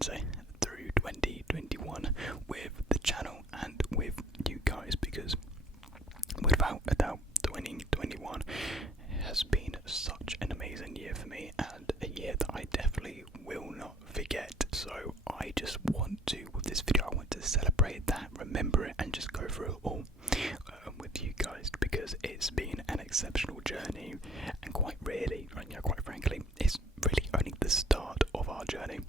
can say, through 2021 with the channel and with you guys, because without a doubt 2021 has been such an amazing year for me, and a year that I definitely will not forget. So I just want to, with this video, I want to celebrate that, remember it, and just go through it all with you guys, because it's been an exceptional journey, and quite frankly, it's really only the start of our journey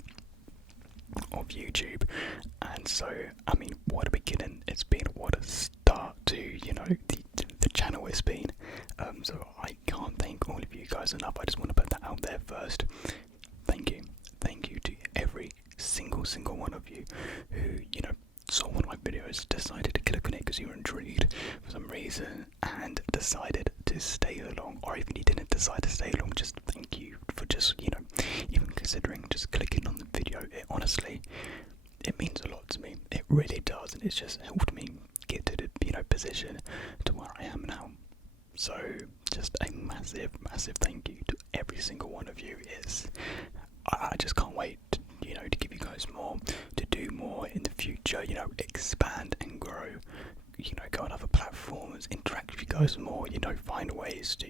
of YouTube. And so, I mean, what a beginning it's been, what a start to, the channel has been. So I can't thank all of you guys enough. I just want to put that out there first. Thank you to every single one of you who, saw one of my videos, decided to click on it because you were intrigued for some reason, and decided to stay along. Or even you didn't decide to stay along, just thank you for just, even considering just clicking on the video. It honestly, it means a lot to me. It really does, and it's just helped me get to the, position to where I am now. So just a massive thank you to every single one of you. I just can't wait to, to give you guys more, to do more in the future, expand and grow, go on other platforms, interact with you guys more, find ways to,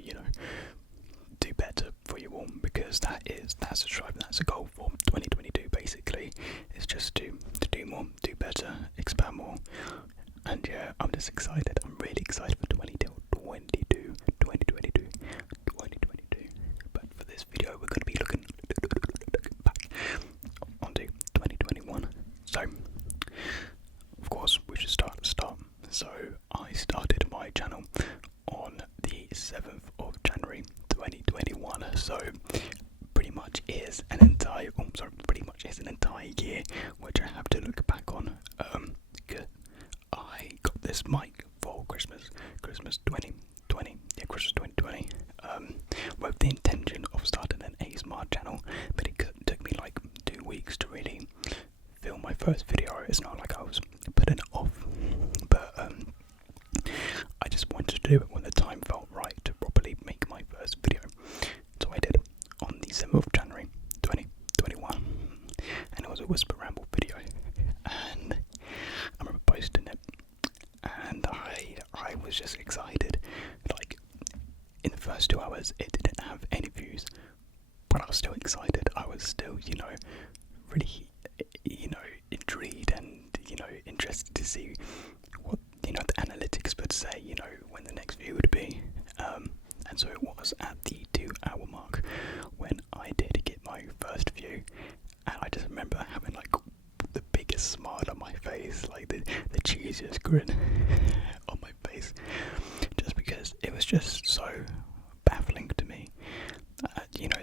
do better for you all, because that's a drive, that's a goal for 2022 basically. It's just to do more, do better, expand more. And yeah, I'm just excited. I'm really excited for 2022. But for this video, we're going to be looking back onto 2021. So, of course, we should start at the start. So, I started my channel on the 7th of January 2021. So, pretty much is an entire year which I have to look back on. I got this mic for Christmas 2020, with the intention of starting an ASMR channel, but it took me like 2 weeks to really film my first video. It's not like I was putting it off, but I just wanted to do it when the time felt right to properly make my first video. So I did on the 7th of January 2021, and it was a whisper ramble video, and I remember posting it, and I was just excited. Like, in the first 2 hours it didn't have any views, but I was still excited. I was still, really, intrigued and, interested to see what, the analytics would say, when the next view would be. And so it was at the 2-hour mark when I did get my first view, and I just remember having like the biggest smile on my face, like the cheesiest grin on my face, just because it was just so baffling to me,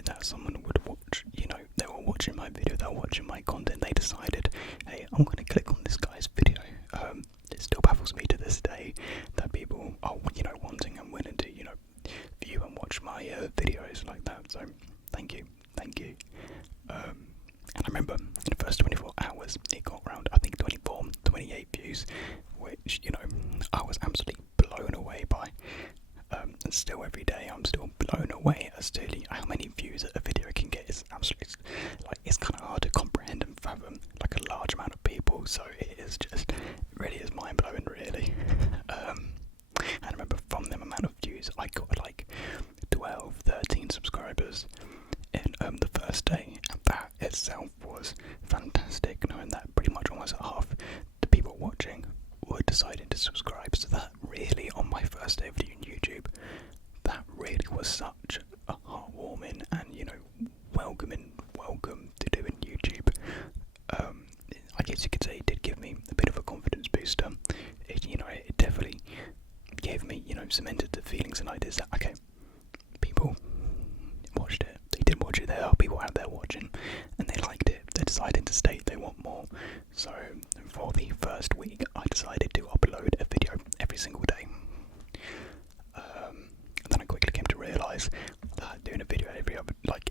that someone would watch, they were watching my video, they were watching my content, they decided, hey, I'm going to click on this guy's video. It still baffles me to this day that people are, wanting and willing to, view and watch my videos like that. So thank you. And I remember in the first 24 hours it got around, I think, 28 views, which, I was absolutely blown away by. And still every day I'm still blown away as to how many views a video can get. It's absolutely, it's kind of hard to comprehend and fathom, like, a large amount of people. So it really is mind blowing, really. And I remember from the amount of views I got like 13 subscribers in the first day, and that itself was fantastic, knowing that pretty much almost half the people watching were deciding to subscribe. So that really, on my first day of doing YouTube, that really was such a heartwarming and, welcome to doing YouTube. I guess you could say it did give me a bit of a confidence booster. It definitely gave me, cemented the feelings and ideas that, okay, people watched it. They did watch it. There are people out there watching, and they liked it. They decided to stay. They want more. So for the first week, I decided to upload a video every single day. And then I quickly came to realise that doing a video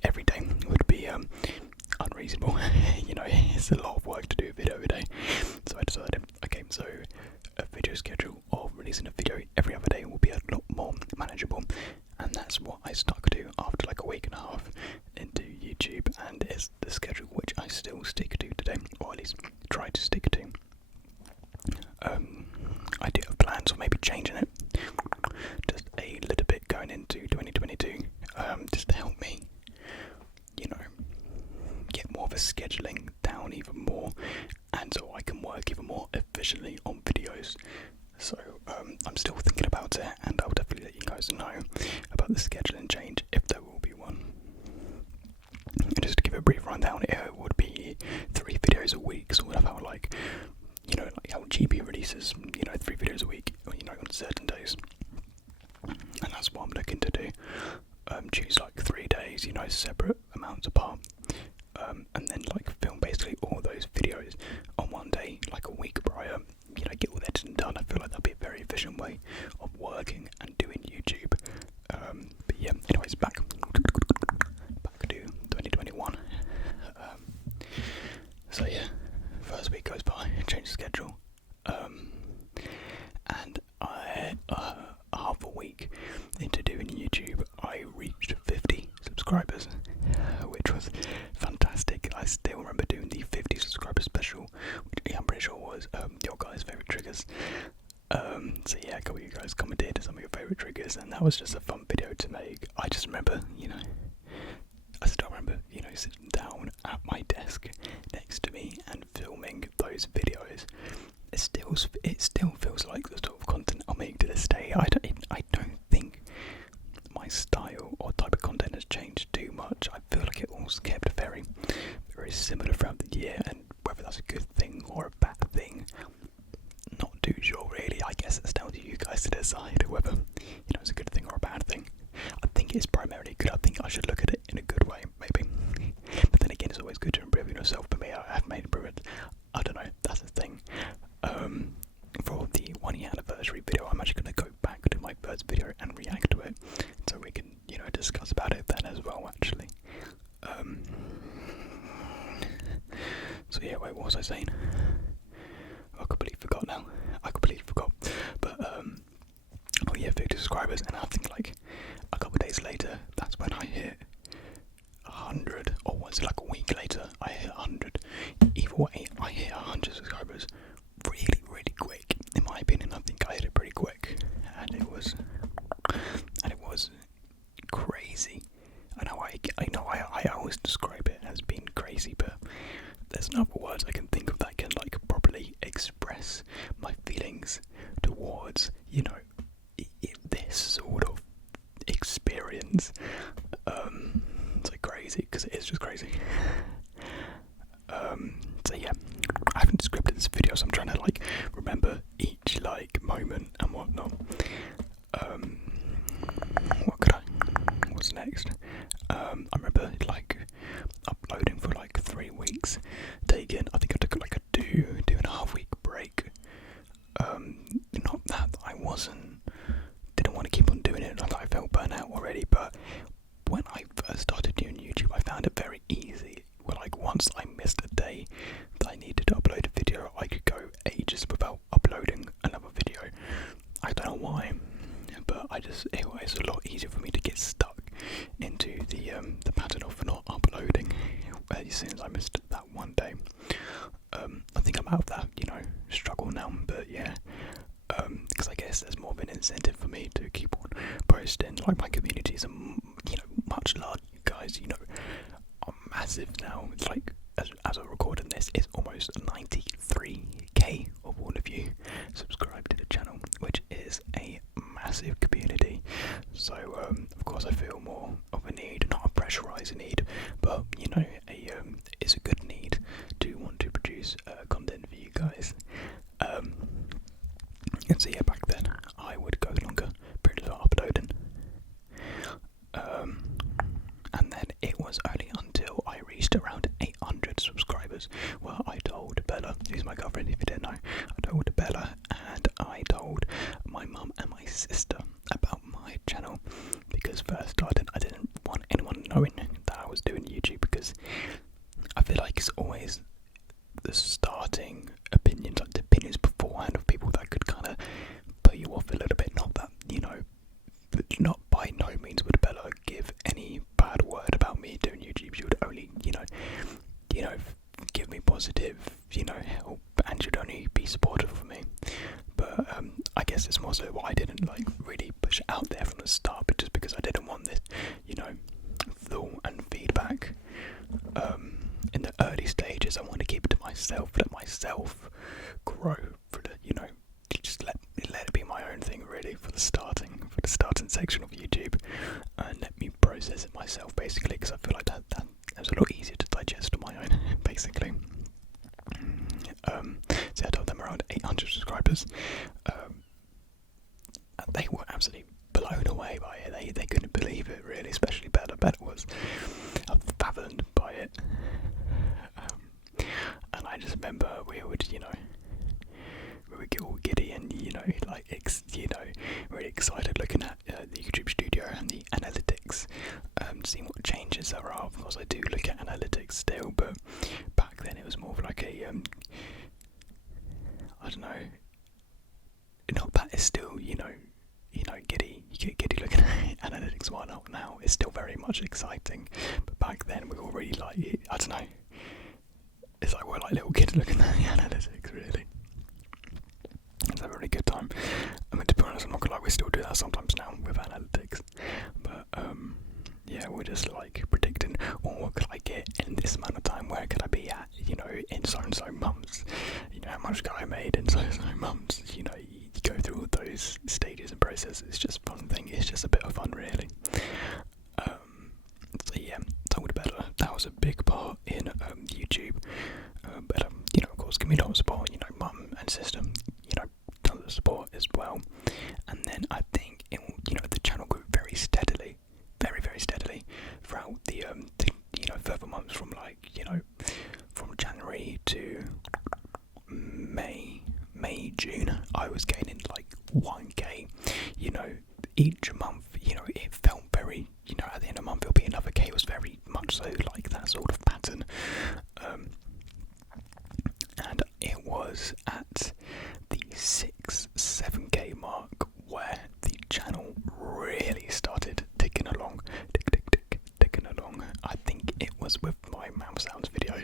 every day would be unreasonable. It's a lot of work to do a video every day. So I decided, okay, so a video schedule of releasing a video every other day will be a lot more manageable, and that's what I stuck to after like a week and a half into YouTube, and it's the schedule which I still stick to today. releases, 3 videos a week, on certain days. And that's what I'm looking to do. Choose like 3 days, separate amounts apart. And then like film basically all those videos on one day, like a week prior, get all that done. I feel like that'd be a very efficient way of working and doing YouTube. But yeah, anyways, back to 2021. So yeah, first week goes by, change the schedule, and I half a week into doing YouTube, I reached 50 subscribers, which was fantastic. I still remember doing the 50 subscriber special, which I'm pretty sure was your guys' favourite triggers. So yeah, a couple of you guys commented some of your favourite triggers, and that was just a fun video to make. I just remember, I still remember, sitting down at my desk next to me and filming those videos. It still feels like the sort of content I'll make to this day. I don't think my style or type of content has changed too much. I feel like it all's kept very, very similar throughout the year, and whether that's a good thing or a bad thing, not too sure really. I guess it's down to you guys to decide whether it's a good thing or a bad thing. I think it's primarily good. I think I should look at it in a good way, maybe. But then again, it's always good to improve yourself. For me, I have made improvements. I don't know, that's the thing. For the 1 year anniversary video, I'm actually going to go back to my first video and react to it, so we can, discuss about it then as well, actually. So yeah, wait, what was I saying? I completely forgot now. But, oh yeah, 50 subscribers, and I think like a couple of days later, that's when I hit 100, or was it like a week later, I hit 100. Either way, I hit 100 subscribers really, really quick. In my opinion, I think I hit it pretty quick, and it was crazy. I always describe it as being crazy, but there's no other words I can think of that can like properly express my feelings towards, this sort of experience. It's like crazy, because it is just crazy. So yeah, I haven't scripted this video, so I'm trying to like remember each like moment and whatnot. What's next? I remember like uploading for like 3 weeks, I think I took like a 2.5 week break. Not that I didn't want to keep on doing it, like I felt burnt out already, but when I first started doing YouTube, I found it very easy. Well, like once I missed a day that I needed to upload a video, I could go ages without uploading another video. I don't know why, but it was a lot easier for me to get stuck into the pattern of not uploading as soon as I missed that one day. I think I'm out of that, struggle now, but yeah, because I guess there's more of an incentive for me to keep on posting. Like my communities are, much larger. You guys, are massive now. It's like as I'm recording this, it's almost 93k of all of you subscribed to the channel, which is a massive community. So of course I feel more of a need, not a pressurised need, but it's a good need to want to produce content for you guys. And so yeah, back then I would go longer periods of uploading, and then it was only until I reached around 800 subscribers where I told Bella, who's my girlfriend if you didn't know, I told Bella and I told my mum and my sister about my channel, because first I didn't want anyone knowing that I was doing YouTube, because I feel like it's always the starting opinions, like the opinions beforehand of people that could kind of put you off a little bit. Not that, not by no means would Bella give any bad word about me doing YouTube. She would only, give me positive, help, and she'd only be supportive of me. But I guess it's more so what I didn't like really push out there from the start, but just because I didn't want this, thought and feedback. In the early stages, I want to keep it to myself, let myself grow for the, just let it be my own thing really for the starting section of YouTube, and let me process it myself basically, because I feel like that was a lot easier to digest on my own basically. So I told them around 800 subscribers. They were absolutely blown away by it. They couldn't believe it, really, especially Bella. Bella was fathomed by it. And I just remember we would get all giddy and, really excited looking at the YouTube studio and the analytics, seeing what changes there are. Of course, I do look at analytics still, but back then it was more of like a, I don't know, not that it's still, giddy. You get giddy looking at analytics. Why not now? It's still very much exciting, but back then we were really like, I don't know. It's like we're like little kids looking at the analytics, really. It's a really good time. I mean, to be honest, I'm not gonna lie, we still do that sometimes now with analytics. But yeah, we're just like predicting, what could I get in this amount of time? Where could I be at? In so and so months. How much could I made in so and so months? You go through all those stages and processes. It's just a fun thing. It's just a bit of fun, really. So yeah, talking about that was a big part in YouTube. But of course, give me a lot of support. Mum and sister, tons of support as well. And then I think the channel grew very steadily, very very steadily throughout the further months from from January to May, June. I was gaining like 1k. Each month. It felt very. At the end of the month it'll be another k. It was very much so like that sort of pattern. And it was at the 6-7k mark where the channel really started ticking along. Ticking along. I think it was with my mouse sounds video,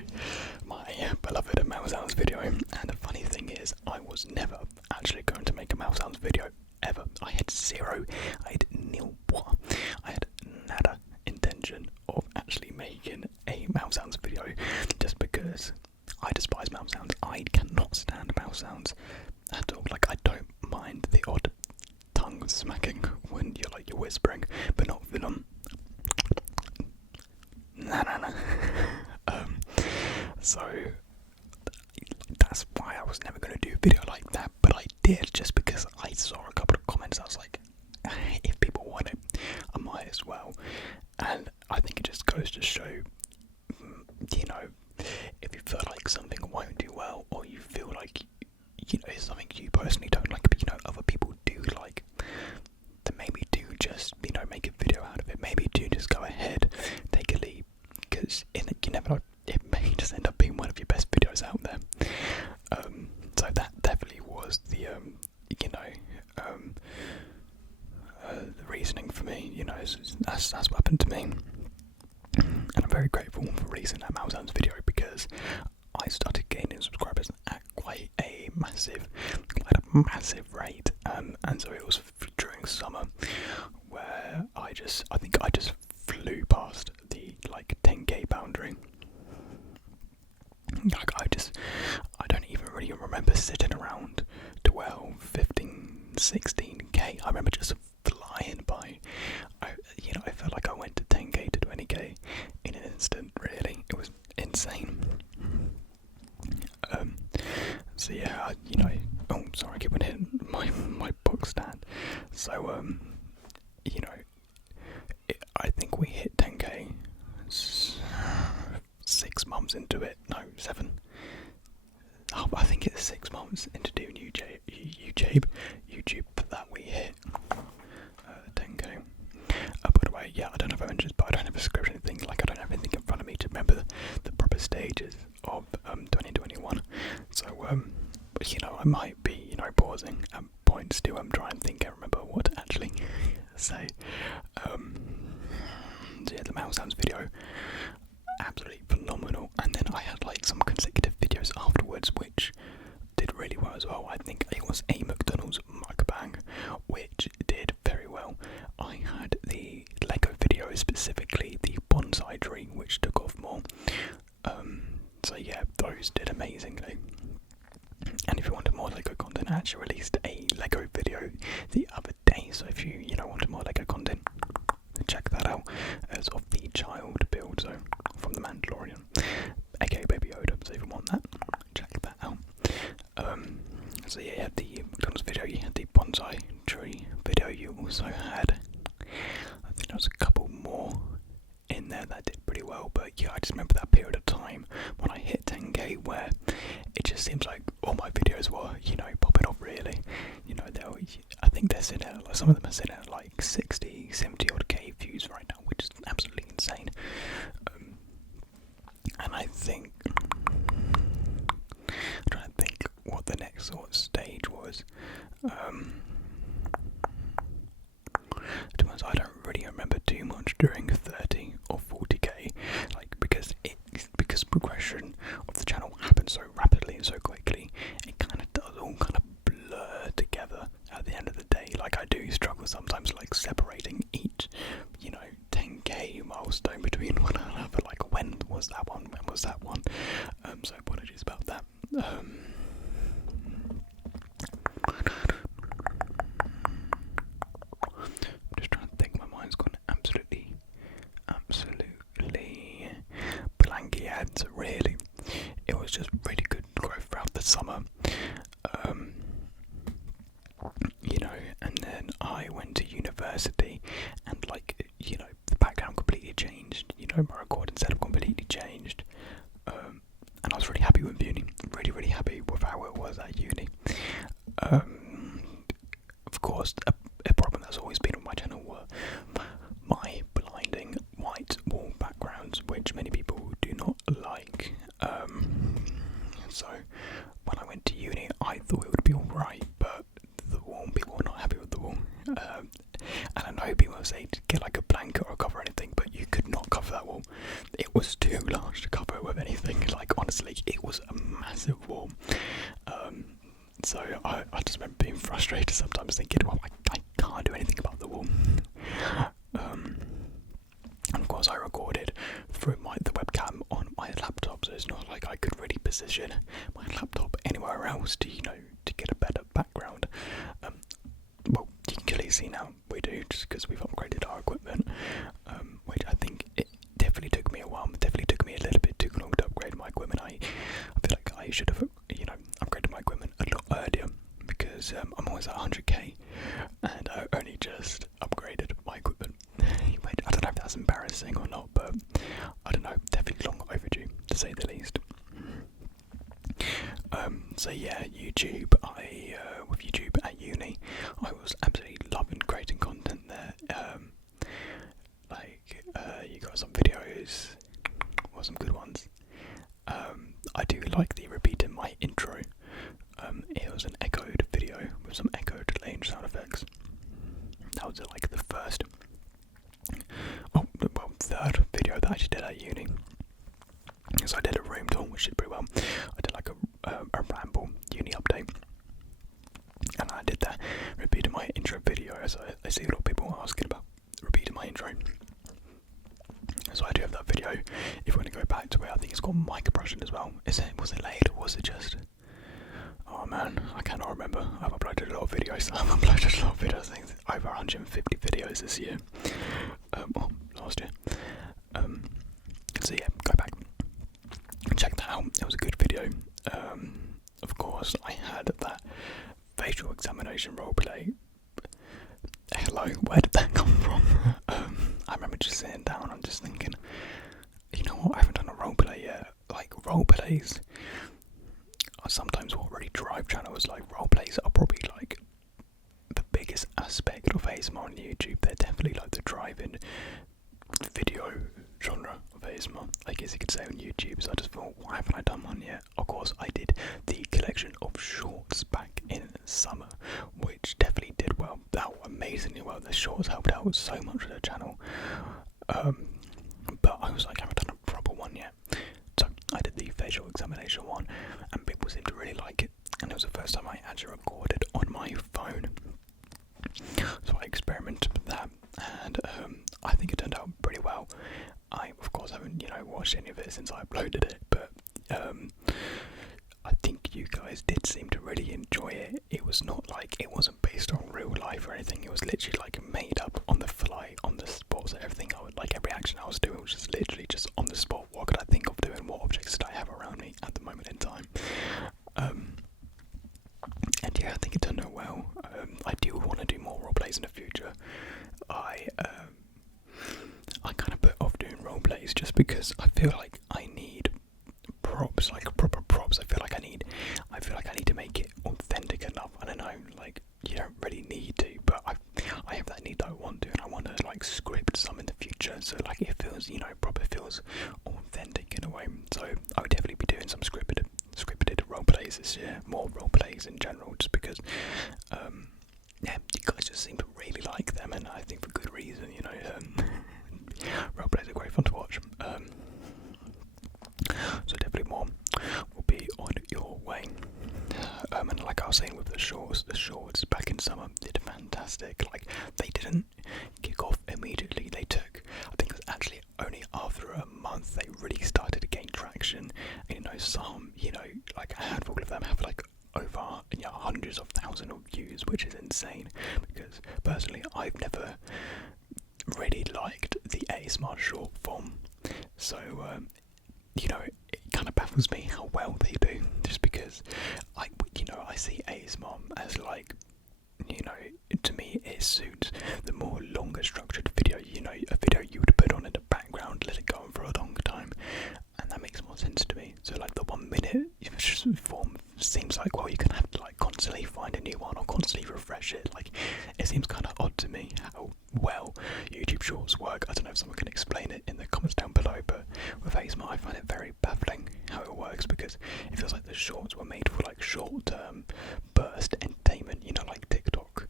my beloved mouse sounds video. And the funny thing is, I was never actually going to make a mouse sounds video ever. I had nil. I had nada intention of actually making a mouse sounds video, just because I despise mouse sounds. I cannot stand mouse sounds at all. Like, I don't mind the odd tongue smacking when you're whispering, but not venom. Nah. So that's why I was never going to do a video like that, but I did just because I saw a couple of comments. I was like, if people want it, I might as well. And I think it just goes to show, if you feel like something won't do well, or you feel like, it's something you personally don't like, but other people do like, then maybe do just, make a video out of it. Maybe do just go ahead, take a leap, because you never know, it may just end up being one of your best videos out there. So that definitely was the, the reasoning for me. That's what happened to me. And I'm very grateful for releasing that mouse sounds video, because I started gaining subscribers at quite a massive rate. And so it was during summer where I think I just flew past the 10k boundary. I don't even really remember sitting around 12, 15, 16k. I remember just flying by. I felt like I went to 10k to 20k in an instant, really. It was insane. So yeah, oh, sorry, I keep on hitting my book stand. So, I think we hit 10k 6 months into it. No, 7. Oh, I think it's 6 months into doing YouTube that we hit 10k. By the way, yeah, I don't know if I mentioned this, but I don't have a script or anything. I don't have anything in front of me to remember the proper stages of 2021. So, I might be, pausing at points to try and think and remember what to actually say. So yeah, the mouse sounds video, absolutely phenomenal. And then I had some consecutive videos afterwards which did really well as well. I think it was a McDonald's mukbang which did very well. I had the Lego video, specifically the bonsai tree, which took off more. So yeah, those did amazingly. And if you wanted more Lego content, I actually released a Lego video the other day. So if you wanted more Lego content, check that out. It's of the child build, so from the Mandalorian, aka Baby Yoda. So if you want that, check that out. So yeah, you had the McDonald's video, you had the bonsai tree video, you also had, I think there was a couple more in there that did pretty well, but yeah, I just remember that period of time when I hit 10k where it just seems like all my videos were, popping off really. I think they're sitting at, like, some of them are sitting at like 60, 70 odd k views right now, which is absolutely insane. And I think, I'm trying to think what the next sort of stage was. To be honest, I don't really remember too much during 30 or 40k, because progression of the channel happens so rapidly and so quickly, it kind of does all kind of blur together at the end of the day. Like, I do struggle sometimes, like, separating each, 10k milestone between one another, like, when was that one, so apologies about that. I'm just trying to think, my mind's gone absolutely blank. Yeah, so really, it was just really good growth throughout the summer. And then I went to university, and the background completely changed. My recording setup completely changed. And I was really happy with uni. Really happy with how it was at uni. Of course, a problem that's always been on my channel were my blinding white wall backgrounds, which many people do not like. So when I went to uni, I thought it would be alright, but the wall, people were not happy with the wall. And I know people say to get like a blanket or cover anything, but you could not cover that wall. It was too large to cover it with anything. Like, honestly, it was a massive wall. So I just remember being frustrated sometimes, thinking, well, I can't do anything about the wall. And of course I recorded through the webcam on my laptop, so it's not like I could really position my laptop anywhere else to get a better background. Well, you can clearly see now we do, just because we've upgraded our equipment, which I think it definitely took me a while. It definitely took me a little bit too long to upgrade my equipment. I feel like I should have upgraded my equipment a lot earlier, because I'm always at 100k and I only just upgraded my equipment. I don't know if that's embarrassing or not, but I don't know, definitely long overdue, to say the least. So yeah, YouTube, with YouTube at uni, I was absolutely loving creating content there. You got some videos, or some good ones. I do like the repeating my intro. It was an echoed video with some echoed lane sound effects. That was like the third video that I actually did at uni. So I did a room tour, which did pretty well. I did like a ramble uni update, and I did that, repeated my intro video, as I see a lot of people asking about repeating my intro. So I do have that video. If you want to go back to it, I think it's got mic brushing as well. Was it late, or was it just? Oh man, I cannot remember. I've uploaded a lot of videos. I think over 150 videos this year. Last year. So yeah, go back and check that out. It was a good video. Of course, I had that facial examination roleplay. Hello, where did that come from? I remember just sitting down and just thinking, you know what, I haven't done a roleplay yet. Like, roleplays are sometimes what really drive channels. Like, roleplays are probably like the biggest aspect of ASMR on YouTube. They're definitely like the driving video genre of ASMR, I guess you could say, on YouTube. So I just thought, why haven't I done one yet? Of course, I did the collection of shorts back in summer, which definitely did well. Amazingly well. The shorts helped out so much with the channel. But I was like, I haven't done a proper one yet. So I did the facial examination one, and people seemed to really like it. And it was the first time I actually recorded on my phone. So I experimented with that, and I think it turned out pretty well. I, of course, haven't watched any of it since I uploaded it, but I think you guys did seem to really enjoy it. It wasn't based on real life or anything. It was literally like made up on the fly, on the spot. So everything every action I was doing was just literally just on the spot. What could I think of doing? What objects did I have around me at the moment in time? And plays this year, more role plays in general, just because yeah, you guys just seem to really like them, and I think for good reason. Role plays are great fun to watch. So definitely more will be on your way. And like I was saying with the shorts back in summer did fantastic. Like, they didn't kick off immediately. They took, I think it was actually only after a month they really started to gain traction. And some, like a handful of them have like over hundreds of thousands of views, which is insane. Because personally, I've never really liked the ASMR short form, so it kind of baffles me how well they do, just because I see ASMR as like, to me it suits the more longer structured video, a video you would put on in the background, let it go on for a long time, and that makes more sense to me. So like the 1 minute form seems like, well, you can have to like constantly find a new one or constantly refresh it. Like, it seems kind of odd to me how well YouTube Shorts work. I don't know if someone can explain it in the comments down below, but with ASMR I find it very baffling how it works, because it feels like the shorts were made for like short-term burst entertainment, like TikTok.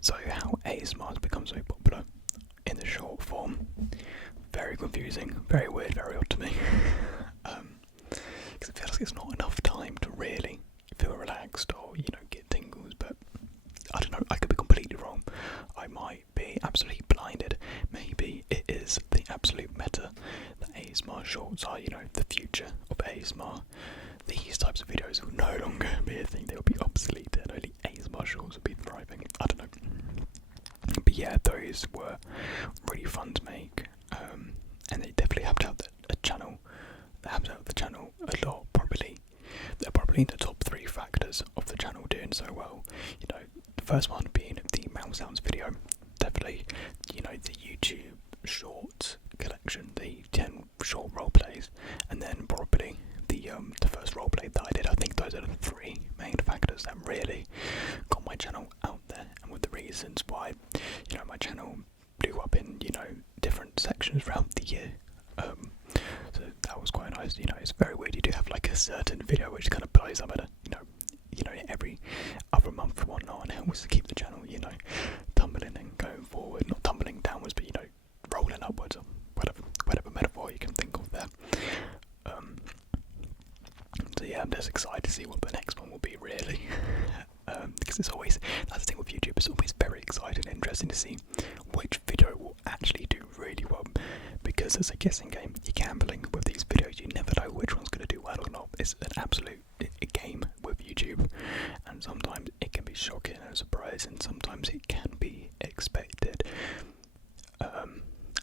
So how ASMR has become so popular in the short form, very confusing, very weird, very odd to me. Because it feels like it's not enough time to really feel relaxed or get tingles. But I don't know, I could be completely wrong. I might be absolutely blinded. Maybe it is the absolute meta that ASMR shorts are, the future of ASMR. These types of videos will no longer be a thing. They will be obsolete, and only ASMR shorts will be thriving. I don't know. But yeah, those were really fun to make, and they definitely helped out the channel. They helped out the channel a lot. Probably they're probably in the top 3 factors of the channel doing so well. The first one being the mouse sounds video. Definitely, the YouTube short collection, the 10 short role plays, and then probably the first role play that I did. I think those are the 3 main factors that really got my channel out there, and with the reasons why my channel blew up in different sections throughout the year. So that was quite nice. It's very weird. You do have like a certain video which kind of blows up at every other month and whatnot, and helps to keep the channel tumbling and going forward, not tumbling downwards, but rolling upwards, or whatever metaphor you can think of there. So yeah, I'm just excited to see what the next one will be, really. Because it's always, that's the thing with YouTube, it's always very exciting and interesting to see which video will actually do really well, because it's a guessing game. You're gambling with these videos, you never know which one's going to do well or not. It's an absolute game with YouTube, and sometimes it can be shocking and surprising, and sometimes it can be expected.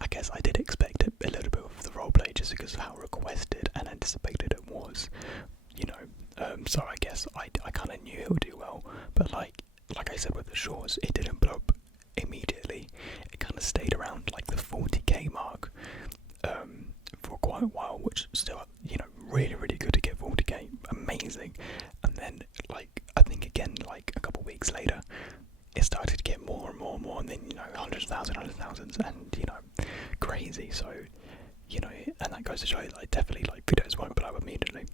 I guess I did expect it a little bit of the roleplay, just because of how requested and anticipated it was, so I guess I kind of knew it would do well, but like I said with the shorts, it didn't blow up immediately. It kind of stayed around like the 40k mark for quite a while, which still, really, really good to get 40k, amazing. And then, like, I think again, like a couple weeks later, it started to get more and more and more, and then, hundreds of thousands, and, crazy. So, and that goes to show, like, definitely, like, videos won't blow up immediately.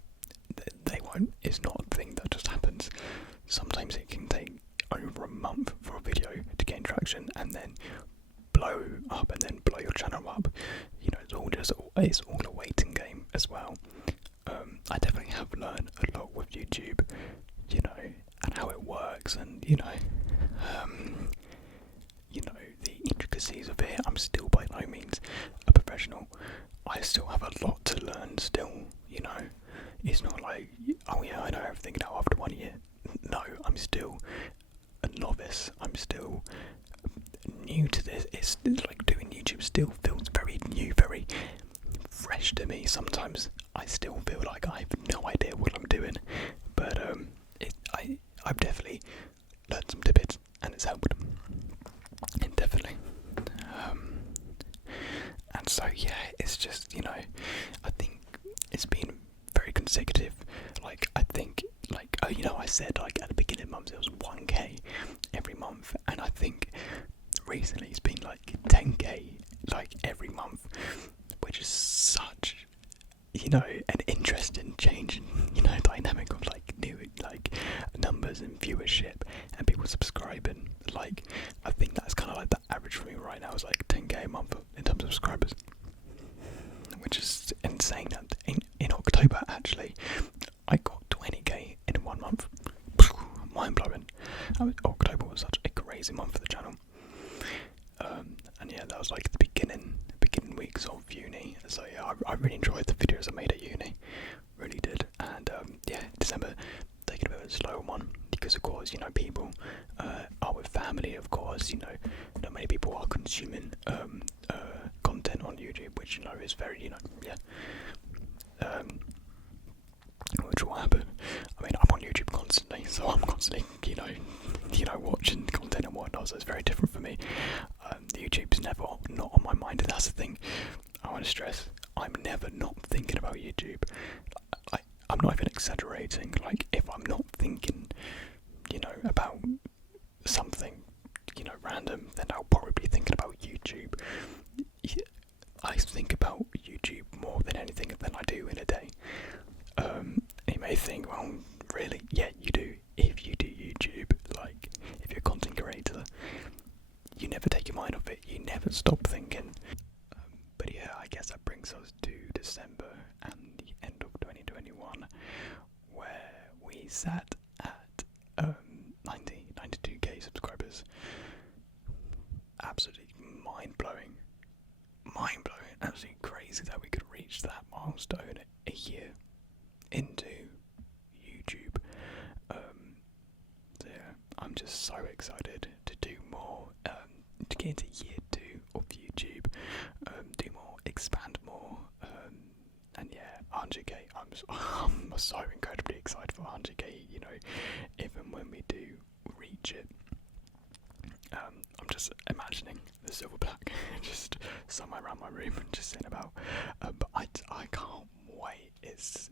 They won't. It's not a thing that just happens. Sometimes it can take over a month for a video to gain traction, and then blow up, and then blow your channel up. It's all a waiting game as well. I definitely have learned a lot with YouTube, and how it works, and the intricacies of it. I'm still by no means a professional. I still have a lot to learn still, It's not like, oh yeah, I know everything now after 1 year. No, I'm still a novice. I'm still new to this. It's like doing YouTube still feels very new, very fresh to me. Sometimes I still feel like I have no idea what I'm doing, but I've definitely learned some tidbits, and it's helped. And definitely. And so yeah, it's just, I think it's been very consecutive. Like, I think, like, I said, like, at the beginning of months it was 1k every month, and I think recently it's been like 10k like every month, which is such, an interesting change in, dynamic of like new, October was such a crazy month for the channel. And yeah, that was like the beginning weeks of uni. So yeah, I really enjoyed the videos I made at uni, really did. And yeah, December taking a bit of a slow one because of course, you know, people are with family. Of course, you know, not many people are consuming content on YouTube, which, you know, is very, you know, yeah. Which will happen. I mean, I'm on YouTube constantly, so I'm constantly, you know, watching content and whatnot. So it's very different for me. YouTube's never not on my mind, and that's the thing I want to stress. I'm never not thinking about YouTube. I'm not even exaggerating. Like, if I'm not thinking, you know, about something, you know, random, then I'll probably be thinking about YouTube. I think about YouTube more than anything than I do in a day. You may think, well, really? Yeah, you do. If you do YouTube, like, if you're a content creator, you never take your mind off it. You never stop thinking. But yeah, I guess that brings us to December and the end of 2021, where we sat at 92k subscribers. Absolutely mind-blowing. Absolutely crazy that we could reach that milestone a year into YouTube. So yeah, I'm just so excited to do more, to get into year 2 of YouTube, do more, expand more, and yeah, 100k. I'm so incredibly excited for 100k. You know, even when we do reach it, I'm just imagining the silver plaque just somewhere around my room, just saying about. But I can't wait. It's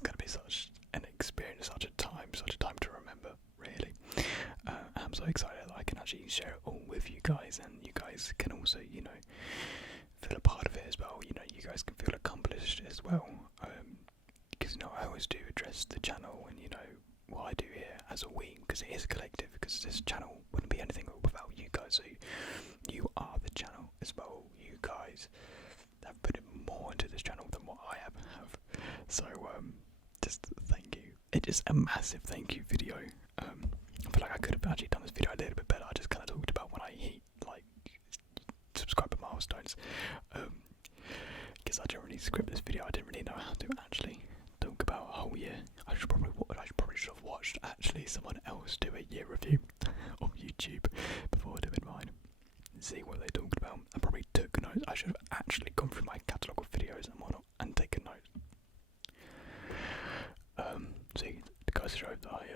going to be such an experience, such a time to remember, really. I'm so excited that I can actually share it all with you guys, and you guys can also, you know, feel a part of it as well. You know, you guys can feel accomplished as well. Because, you know, I always do address the channel and, you know, what I do here as a we, because it is a collective, because this channel wouldn't be anything without you guys. So you are the channel as well. You guys have put in more into this channel than what I have. So just thank you. It is a massive thank you video. I feel like I could have actually done this video a little bit better. I just kind of talked about when I hit like subscriber milestones. Because I didn't really script this video. I didn't really know how to actually talk about a whole year. I probably should have watched actually someone else do a year review of YouTube before doing mine. See what they talked about. I probably took notes. I should have actually gone through my catalogue of videos and whatnot and taken notes. See, the guys showed that I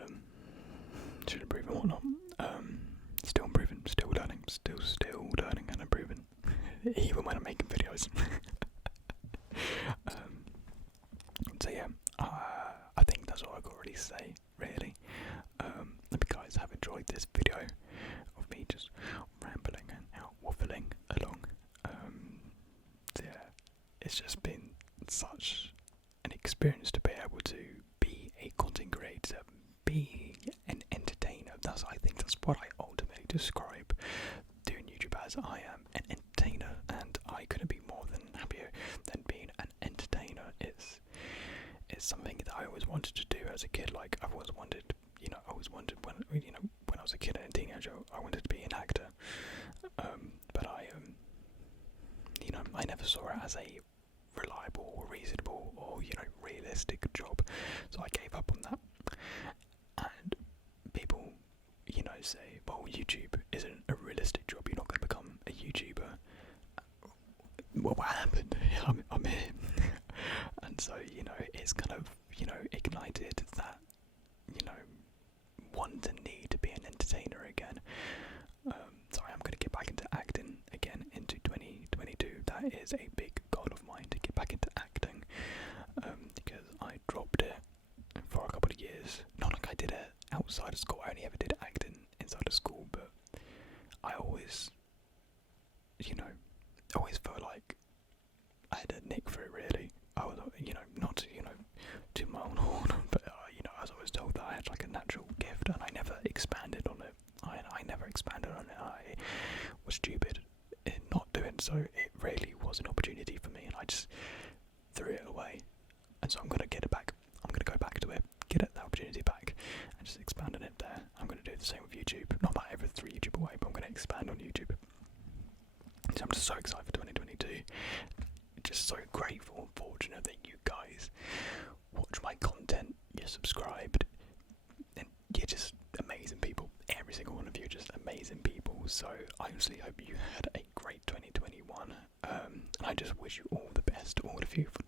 should improve and whatnot. Still improving, still learning, still learning and improving. Even when I'm making videos. So yeah, I think that's all I got really say, really. Hope you guys have enjoyed this video of me just rambling and waffling along. So yeah, it's just been such an experience to be able to be a content creator, be an entertainer. I think that's what I ultimately describe doing YouTube as. I am an entertainer, and I couldn't be more than happier than being an entertainer. It's something that I always wanted to do as a kid. Like, I've always wanted, you know, when I was a kid and a teenager, I wanted to be an actor. But I never saw it as a reliable or reasonable or, you know, realistic job. So I gave up on that. And people, you know, say, well, YouTube isn't a realistic job. You're not going to become a YouTuber. Well, what happened? I'm here. And so, you know, it's kind of, you know, ignited that, you know, want and need to be an entertainer again. So I am going to get back into acting again into 2022. That is a big goal of mine, to get back into acting, because I dropped it so excited for 2022. Just so grateful and fortunate that you guys watch my content, you're subscribed, and you're just amazing people. Every single one of you are just amazing people. So I honestly hope you had a great 2021. And I just wish you all the best, all of you, for